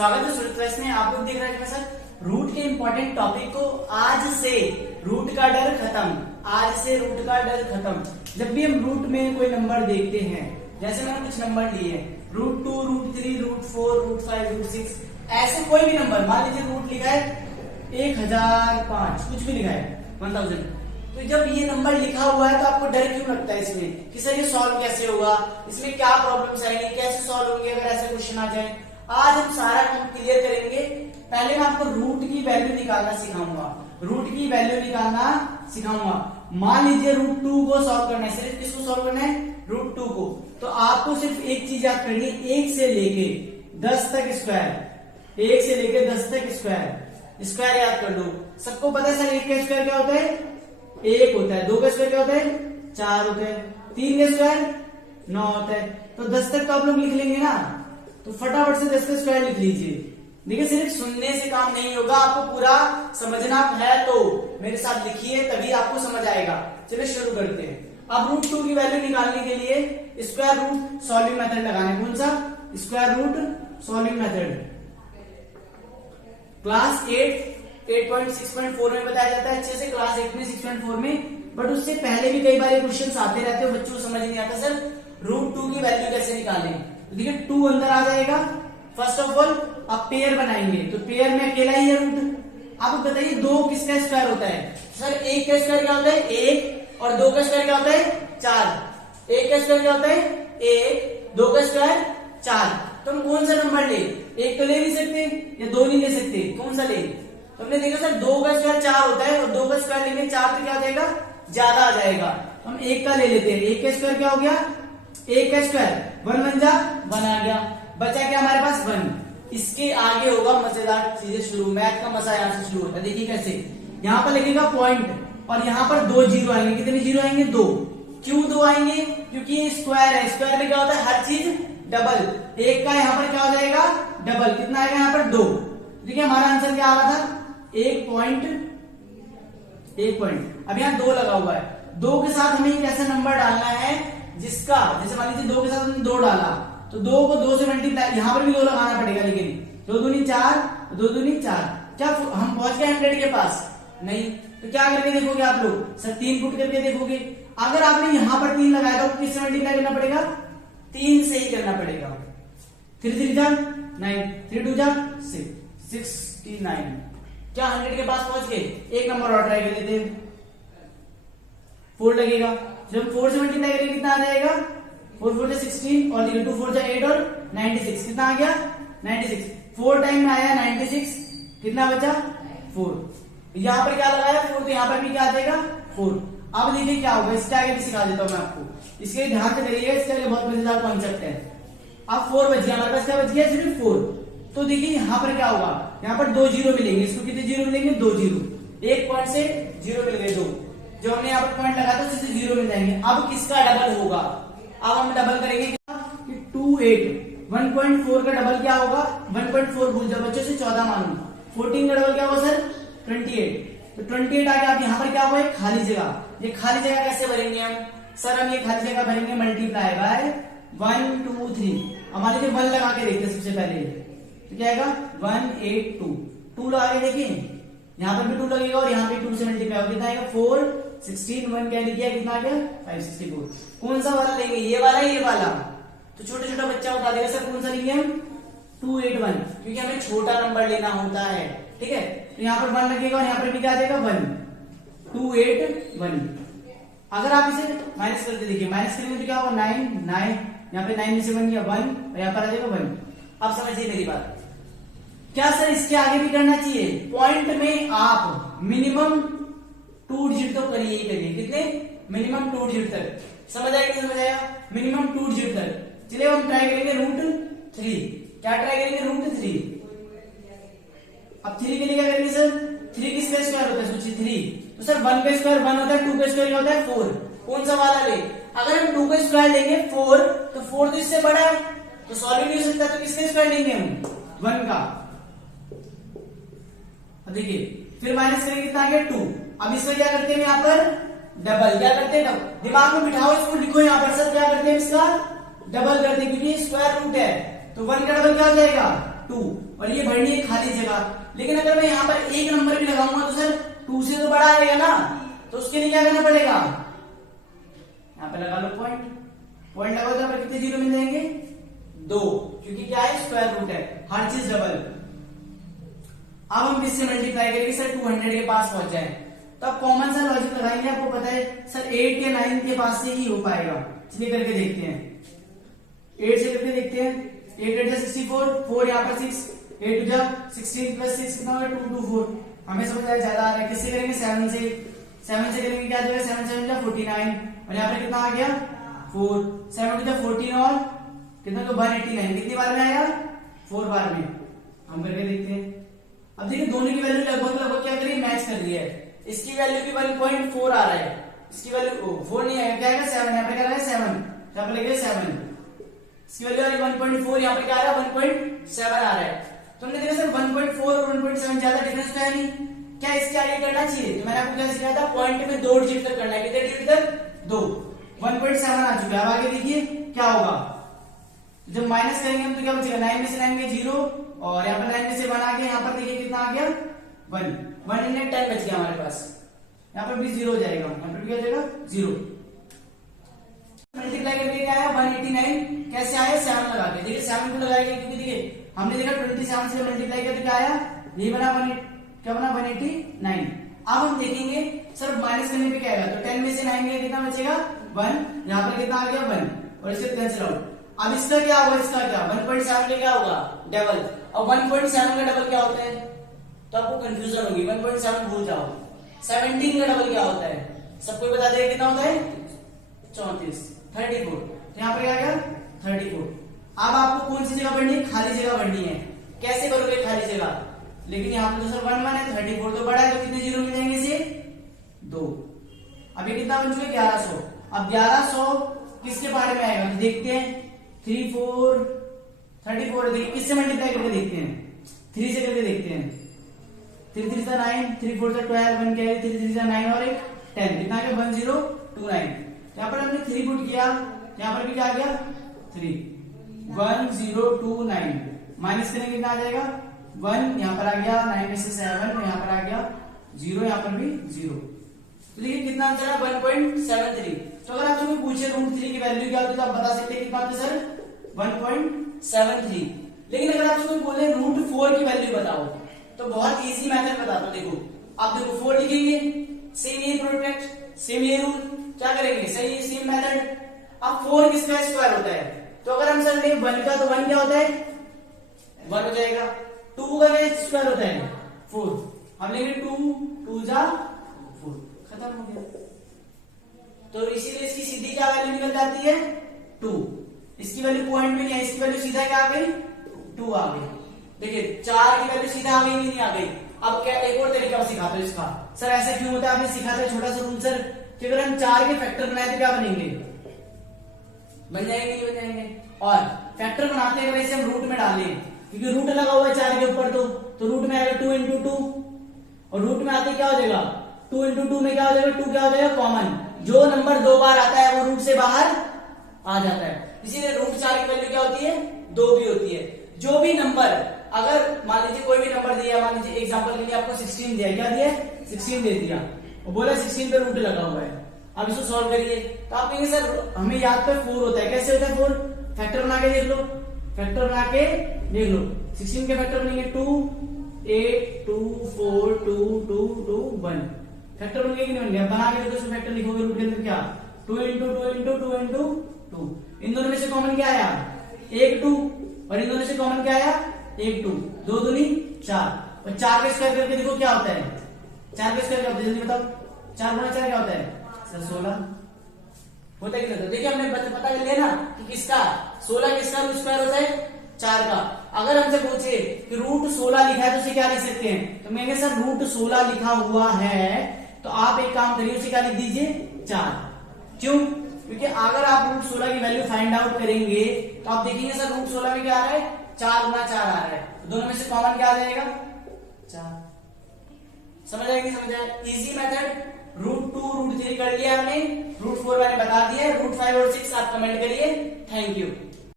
स्वागत है सुरत क्लास में। आप लोग देख रहे हैं सर रूट के इंपॉर्टेंट टॉपिक को। आज से रूट का डर खत्म, आज से रूट का डर खत्म। जब भी हम रूट में कोई नंबर देखते हैं, जैसे मैंने कुछ नंबर लिए हैं, √2, √3, √4, √5, √6, ऐसे कोई भी नंबर, मान लीजिए रूट लिखा है 1005, कुछ भी लिखा है 1000, तो जब ये नंबर लिखा हुआ है तो आपको डर क्यों लगता है इसमें कि सर ये सॉल्व कैसे होगा, इसमें क्या प्रॉब्लम्स आएंगे, कैसे सॉल्व होंगे अगर ऐसे क्वेश्चन आ जाए। आज हम सारा काम क्लियर करेंगे। पहले मैं आपको रूट की वैल्यू निकालना सिखाऊंगा, रूट की वैल्यू निकालना सिखाऊंगा। मान लीजिए √2 को सॉल्व करना है, सिर्फ किसको सॉल्व करना है, √2 को। तो आपको सिर्फ एक चीज याद करनी है, 1 से लेके 10 तक स्क्वायर, 1 से लेके 10 तक स्क्वायर, स्क्वायर याद कर लो। सबको पता है सर 1 का स्क्वायर क्या होता है, 1 होता है। 2 का स्क्वायर क्या होता है, 4 होता है। 3 का स्क्वायर 9 होता है। तो 10 तक तो आप लोग लिख लेंगे ना, तो फटाफट से 10 का स्क्वायर लिख लीजिए। देखिए सिर्फ सुनने से काम नहीं होगा, आपको पूरा समझना है, तो मेरे साथ लिखिए तभी आपको समझ आएगा। चलिए शुरू करते हैं। अब √2 की वैल्यू निकालने के लिए स्क्वायर रूट सॉल्विंग मेथड लगाना है। कौन सा, square root solving method. Class 8.6.4 में बताया जाता है अच्छे से, क्लास 8 में 6.4 में। बट उससे पहले भी कई बार ये क्वेश्चन आते रहते हैं, बच्चों को समझ नहीं आता सर √2 की वैल्यू कैसे निकालें। देखिए 2 अंदर आ जाएगा। फर्स्ट ऑफ ऑल आप पेयर बनाएंगे, तो पेयर में अकेला ही है रूट। आप बताइए 2 किसका स्क्वायर होता है, सर 1 का स्क्वायर क्या होता है 1, और 2 का स्क्वायर क्या होता है 4। 1 का स्क्वायर क्या होता है 1, 2 का स्क्वायर 4। तो हम कौन सा नंबर ले, 1 तो ले नहीं सकते या 2 नहीं ले सकते, कौन सा ले। तो हमने देखा सर 2 का स्क्वायर 4 होता है, और 2 का स्क्वायर लेंगे 4 तो क्या हो जाएगा, ज्यादा आ जाएगा। हम 1 का ले लेते हैं। 1 का स्क्वायर क्या हो गया, 1 का स्क्वायर 1 बन जा 1 आ गया, बचा क्या हमारे पास 1। इसके आगे होगा मजेदार चीजें शुरू, मैथ का मजा यहां से शुरू होता है। देखिए कैसे, यहां पर लिखेगा पॉइंट और यहां पर 2 जीरो आएंगे। कितने जीरो आएंगे, 2। क्यों 2 आएंगे, क्योंकि ये स्क्वायर है, स्क्वायर में क्या होता है हर चीज डबल। 1 का यहां पर क्या हो जाएगा डबल, कितना आएगा यहाँ पर 2। देखिए हमारा आंसर क्या आ रहा था, 1 पॉइंट। अब यहाँ 2 लगा हुआ है, 2 के साथ हमें एक ऐसा नंबर डालना है जिसका, जैसे मान लीजिए 2 के साथ हमने 2 डाला, तो 2 को 2 से मल्टीप्लाई, यहां पर भी 2 लगाना पड़ेगा, लेकिन 2 दूनी 4, 2 दूनी 4। क्या हम पहुंच गए 100 के पास, नहीं। तो क्या करके देखोगे आप लोग, सर 3 पुट करके देखोगे। अगर आपने यहां पर 3 लगाया तो किससे मल्टीप्लाई करना पड़ेगा, 3 से ही करना पड़ेगा। 3 3 जा 9, 3 2 जा 6, 69। क्या 100 के पास पहुंच गए। एक नंबर और ट्राई कर लेते हैं, 4 लगेगा। जब 4 से मल्टीप्लाई करेंगे कितना आ जाएगा, 4 4 16, और 2 4 8 और 96, कितना आ गया 96। 4 टाइम में आया 96, कितना बचा 4। यहां पर क्या लगाया 4, तो यहां पर भी क्या आ जाएगा 4। अब देखिए क्या होगा, इसके आगे भी सिखा देता हूं मैं आपको, इसके ध्यान से करिएगा, इसके आगे बहुत मजेदार कॉन्सेप्ट है। अब 4 बच गया हमारे पास, क्या बच गया सिर्फ 4। तो देखिए यहां पर क्या होगा, यहां पर 2 जीरो मिलेंगे, इसको कितने जीरो मिलेंगे, 2 जीरो। 1 पॉइंट से जीरो मिल गए 2, जो हमने यहाँ पर पॉइंट लगा था उससे 0 मिल जाएंगे। अब किसका डबल होगा, अब हम डबल करेंगे कि 28, 1.4 का डबल क्या होगा, 1.4 भूल जाओ बच्चों से 14 मानो। 14 का डबल क्या होगा सर 28। तो 28 आ गया। अब यहाँ पर क्या हुआ, खाली जगह। ये खाली जगह कैसे भरेंगे हम, सर हम ये खाली जगह भरेंगे मल्टीप्लाई बाय 1 2 3। अब मान लीजिए 1 लगा के देखते हैं सबसे पहले, तो क्या आएगा 182। 2 लगा के देखिए, यहाँ पर भी 2 लगेगा और यहाँ पे 2 से मल्टीप्लाई होगा, कितना आएगा 4 16। 1 क्या लिखा, कितना आ गया 564। कौन सा वाला लेंगे, ये वाला ये वाला। तो छोटा छोटा बच्चा बता देगा सर कौन सा लेंगे हम, 281, क्योंकि हमें छोटा नंबर लेना होता है, ठीक है। तो यहाँ पर 1 लगेगा और यहाँ पर भी क्या आ जाएगा 1, 281। अगर आप इसे माइनस करके देखिए, माइनस करेंगे तो क्या होगा 9 9, यहाँ पे 9 में से 1 गया 1, और यहाँ पर आ जाएगा 1। अब समझिए मेरी बात, क्या सर इसके आगे भी करना चाहिए। पॉइंट में आप मिनिमम 2 डिजिट तो करिए ही करिए, कितने, मिनिमम 2 डिजिट तक। समझ आएगा, समझ आया, मिनिमम 2 डिजिट तक। चलिए हम ट्राई करेंगे √3। क्या ट्राई करेंगे, √3। अब 3 के लिए क्या करेंगे सर, 3 किसका स्क्वायर होता है, सोचिए 3। तो सर 1 का स्क्वायर 1 होता है, 2 का स्क्वायर क्या होता है 4। कौन सा वाला ले, अगर हम 2 का स्क्वायर लेंगे 4, तो 4 तो इससे बड़ा है, तो सॉल्व नहीं हो सकता, तो किसका स्क्वायर लेंगे हम 1 का। देखिए फिर माइनस करेंगे, कितना आ गया 2। अब इसमें क्या करते हैं, यहाँ पर डबल, क्या करते हैं डबल, दिमाग में बिठाओ, इसको लिखो यहाँ पर। सर क्या करते हैं, इसका डबल करते हैं, क्योंकि स्क्वायर रूट है, तो 1 का डबल क्या हो जाएगा 2 और ये भरनी है खाली जगह। लेकिन अगर मैं यहाँ पर एक नंबर भी लगाऊंगा तो सर 2 से तो बड़ा आएगा ना, तो उसके लिए क्या करना पड़ेगा, यहाँ पे लगा लो पॉइंट, पॉइंट लगाओ तो यहाँ पर कितने जीरो मिल जाएंगे 2, क्योंकि क्या है स्क्वायर रूट है, हर चीज डबल। अब हम इससे मल्टीप्लाई करेंगे सर 200 के पास पहुंच जाए, तो आप कॉमन सा लॉजिक लगाएंगे, आपको पता है सर 8 या 9 के पास से ही हो पाएगा। चलिए करके देखते हैं, 8 से करके देखते हैं। 8 8 64, 4 यहाँ पर 6, 8 2 16 प्लस 6 कितना होगा 224। हमें समझ आया ज्यादा आ रहा है, किससे करेंगे 7 से, 7 से करेंगे क्या जाएगा 7 7 49 और यहाँ पर कितना आ गया 4, 7 2 14 और कितना तो 189, कितनी बार में आएगा 4 बार में। हम करके देखते हैं। अब देखिए दोनों की वैल्यू लगभग क्या करिए मैच कर रही है, इसकी वैल्यू भी 1.4 आ रहा है, इसकी वैल्यू 4 नहीं आएगा, क्या आएगा 7, यहाँ पे क्या आएगा 7, यहाँ पे लिखिए 7, इसकी वैल्यू आ रही है 1.4, यहाँ पे क्या आ रहा है 1.7 आ रहा है। तो हमने देखा सर 1.4 और 1.7 ज्यादा डिफरेंस तो है नहीं, क्या इसके आगे करना चाहिए, तो मैंने आपको क्या सिखाया था पॉइंट में 2 डिजिट तक करना है, कितने डिजिट तक 2, 1.7 आ चुका है। अब आगे देखिए क्या होगा, जब माइनस करेंगे हम तो क्या बचेगा 9 में से 9 गए 0 और यहाँ पर 9 में से 1 आ गया, यहाँ पर देखिए कितना आ गया 1, 110 बच गया हमारे पास, यहाँ पर भी 0 हो जाएगा, यहाँ पर भी क्या हो जाएगा 0। मल्टीप्लाई करके क्या आया 189, कैसे आया 7 लगा के, देखिए 7 को लगाएंगे क्योंकि देखिए हमने देखा 27 से मल्टीप्लाई करके क्या आया, ये बना 189। अब हम देखेंगे सर माइनस करने पे क्या आएगा, तो 10 में से 9 गया कितना बचेगा 1, यहाँ पर कितना आ गया 1 और इससे कैंसिल आउट। अब इसका क्या होगा, इसका क्या 1.7 का क्या होगा डबल, और 1.7 का डबल क्या होता है, तो आपको कंफ्यूजन होगी, 1.7 भूल जाओ। 17 का डबल क्या होता है, सबको बता देगा कितना होता है 34, 34, तो यहाँ पर क्या आ गया 34। अब आपको कौन सी जगह बढ़नी है, खाली जगह बढ़नी है, कैसे करोगे खाली जगह, लेकिन यहाँ पर तो सर 1 1 है, 34 तो बड़ा है, तो कितने जीरो मिल जाएंगे इसे 2। अब ये कितना बन चुका है 1100। अब 1100 किसके बारे में आएगा, तो देखते हैं 3 4 34, देखिए किससे मल्टीप्लाई करके देखते हैं, 3 से करके देखते हैं, 3 3 9, 3 4 12, 1 क्या है 3 3 9 और 10, कितना आ गया 1029। यहाँ पर हमने 3 पुट किया, यहाँ पर भी क्या आ गया 3, 1029 माइनस करेंगे कितना आ जाएगा 1, यहाँ पर आ गया 9 में से 7, यहाँ पर आ गया 0, यहाँ पर भी 0, तो देखिए कितना आंसर है 1.73। तो अगर आपसे कोई पूछे रूट 3 की वैल्यू क्या होती है तो आप बता सकते हैं कितना होता है सर 1.73। लेकिन अगर आपसे कोई बोले रूट 4 की वैल्यू बताओ तो बहुत इजी मेथड बताता हूं। देखो आप देखो 4 लिखेंगे, सेम ये प्रोडक्ट, सेम ये रूल, क्या करेंगे सही सेम मेथड। अब 4 किसका स्क्वायर होता है, तो अगर हम सर लें 1 का तो 1 क्या होता है 1 हो जाएगा, 2 का क्या स्क्वायर होता है 4, हम लेंगे 2 2 जा 4, खत्म हो गया। तो इसीलिए इसकी सीधी क्या वैल्यू निकल जाती है 2, इसकी वैल्यू पॉइंट में नहीं है, इसकी वैल्यू सीधा क्या आ गई 2 आ गई। देखिए 4 की वैल्यू सीधा आ गई नहीं आ गई। अब क्या एक और तरीका सिखाते हैं इसका, सर ऐसा क्यों होता है आपने सिखाते छोटा सा रूल सर कि अगर हम 4 के फैक्टर बनाए तो क्या बनेंगे बन जाएंगे नहीं बन जाएंगे, और फैक्टर बनाते हैं अगर इसे हम रूट में डाल लें क्योंकि रूट लगा हुआ है 4 के ऊपर, तो रूट में आएगा 2 into 2 और रूट में आते क्या हो जाएगा 2 into 2 में क्या हो जाएगा 2 क्या हो जाएगा कॉमन, जो नंबर 2 बार आता है वो रूट से बाहर आ जाता है, इसीलिए रूट 4 की वैल्यू क्या होती है 2 भी होती है। जो भी नंबर अगर मान लीजिए कोई भी नंबर दिया, मान लीजिए एग्जांपल के लिए आपको 16 दिया, क्या दिया 16 दे दिया और बोला 16 पे रूट लगा हुआ है, अब इसको सॉल्व करिए तो आप कहेंगे सर हमें याद पर 4 होता है, कैसे होता है 4, फैक्टर बना के देख लो, फैक्टर बना के देख लो, 16 के फैक्टर बनेंगे 2 8 2 4 2 2 2 1, फैक्टर बन गया कि नहीं बन गया, बना के देखो फैक्टर लिखोगे रूट के अंदर क्या 2 into 2 into 2 into 2, इन दोनों में से कॉमन क्या आया 1 2 और इन दोनों से कॉमन क्या आया 1 2, 2 दूनी 4 और 4 का स्क्वायर करके देखो क्या होता है, 4 का स्क्वायर क्या होता है जल्दी बताओ, 4 गुणा 4 क्या होता है सर 16 होता है कि नहीं। देखिए हमने पता कर लिया ना कि किसका 16 किसका रूट स्क्वायर होता है 4 का। अगर हमसे पूछे कि रूट 16 लिखा है तो उसे क्या लिख सकते हैं, तो मैं सर रूट 16 लिखा हुआ है तो आप एक काम करिए उसे क्या लिख दीजिए 4, क्यों, क्योंकि अगर आप रूट 16 की वैल्यू फाइंड आउट करेंगे तो आप देखेंगे सर रूट 16 में क्या आ रहा है 4 गुना 4 आ रहा है, दोनों में से कॉमन क्या आ जाएगा 4, समझ आएगी समझ आए इजी मेथड। रूट 2 रूट 3 कर लिया हमने, रूट 4 मैंने बता दिया, रूट 5 और 6 आप कमेंट करिए। Thank you.